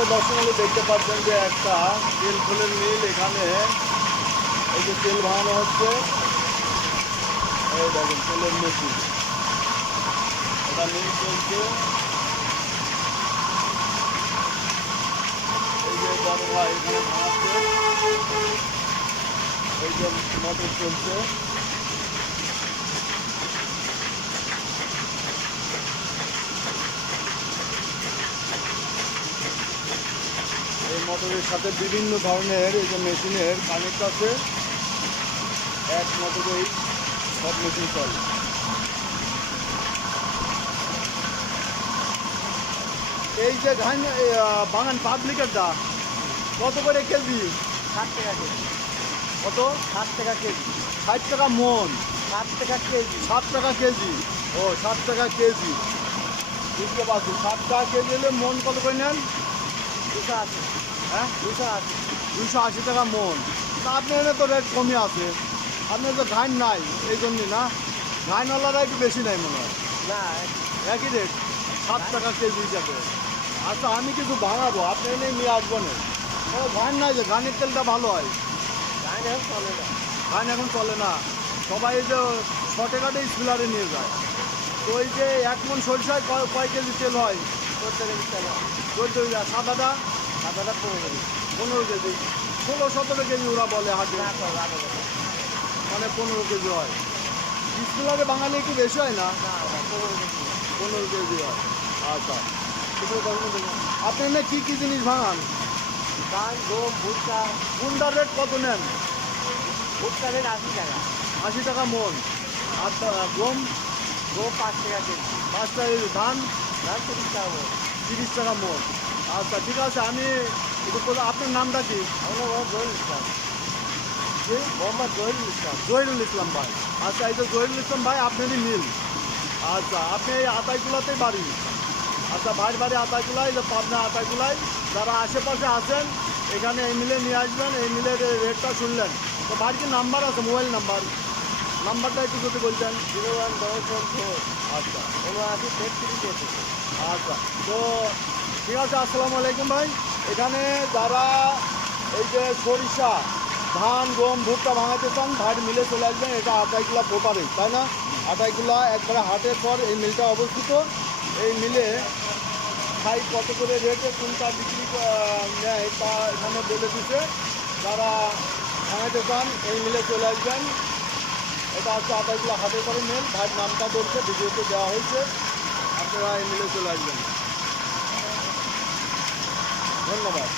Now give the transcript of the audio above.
সুপ্রিয় দর্শক দেখতে পাচ্ছেন যে একটা তেল ফুলের মিল। এখানে এই যে তেল ভাঙানো হচ্ছে, এই দেখেন তেলের মেশিন, এটা মিল চলছে। এই যে বড় ভাই এখানে ভাঙাচ্ছে, এই যে মোটর চলছে। এই মোটরের সাথে বিভিন্ন ধরনের এই যে মেশিনের কানেক্ট আছে, এক মোটরেই সব মেশিন চলে। এই যে ধান বাগান পাবলিকের দা কত করে কেজি? 60 টাকা কেজি। কত? 60 টাকা কেজি। 60 টাকা মন? 7 টাকা কেজি। 7 টাকা কেজি। ও 7 টাকা কেজি, বুঝতে পারছি। 7 টাকা কেজি হলে মন কত করে নেন? 280। হ্যাঁ, 280। 280 টাকা মন। তা আপনি এনে তো রেট কমই আছে, আপনার তো ধান নাই এই জন্যই না? ধানওয়ালারা একটু বেশি নেয় মনে হয়। না, একই রেট, 7 টাকা কেজি হিসাবে। আচ্ছা, আমি কিছু ভাঙাবো, আপনি এনে নিয়ে আসবো না। ধান নাই, যে ধানের তেলটা ভালো হয়। ধান এখন চলে না। ধান এখন চলে না, সবাই এই যে শর্টে কাটে স্পিলারে নিয়ে যায়। তো এই যে 1 মন সরিষায় কয় কেজি তেল হয়? 14 কেজি তেল হয়। 14 সাদাটা? সাদাটা 15 কেজি। 15 কেজি। 16-17 কেজি ওরা বলে হাটে, না, 12 কেজি। মানে 15 কেজি হয়। স্পিলারে বাঙালি একটু বেশি হয় না? না, 15 কেজি। 15 কেজি হয়। আচ্ছা, আপনি এনে কী কী জিনিস ভাঙান? ধান, গম, ভুট্টা। কোনটার রেট কত নেন? ভুট্টা রেট 80 টাকা। 80 টাকা মন। আর গম? গম 5 টাকা কেজি। 5 টাকা কেজি। ধান? ধান 30 টাকা মণ। 30 টাকা মন। আচ্ছা, ঠিক আছে। আমি একটু আপনার নামটা কি? আমার নাম জহিরুল ইসলাম। জি? মোহাম্মদ জহিরুল ইসলাম। জহিরুল ইসলাম ভাই। আচ্ছা, এই তো জহিরুল ইসলাম ভাই, আপনারই মিল। আচ্ছা, আপনি এই আতাইকুলাতেই বাড়ি? আচ্ছা, ভাইয়ের বাড়ি আতাইকুলায়, যে পাবনা আতাইকুলায়। যারা আশেপাশে আছেন এখানে এই মিলে নিয়ে আসবেন। এই মিলের রেটটা শুনলেন তো। ভাইয়ের কি নাম্বার আছে, মোবাইল নাম্বারটা একটু যদি বলতেন। 01714। আচ্ছা 79 33 33। আচ্ছা, তো ঠিক আছে। আসসালামু আলাইকুম ভাই। এখানে যারা এই যে সরিষা, ধান, গম, ভুট্টা ভাঙাতে চান, ভাইয়ের মিলে চলে আসবেন। এটা আটাইকুলা প্রপারে, তাই না? আটাইকুলা একবারে হাটের পর এই মিলটা অবস্থিত। এই মিলে ভাই কত করে রেটে কোনটা বিক্রি নেয় তা এখানে বলে দিছে। যারা ভাঙাতে চান এই মিলে চলে আসবেন। এটা হচ্ছে আটাইকুলা হাটের পরে মিল। ভাইয়ের নামটা বলছে, ভিডিওতে দেওয়া হয়েছে। আপনারা এই মিলে চলে আসবেন। ধন্যবাদ।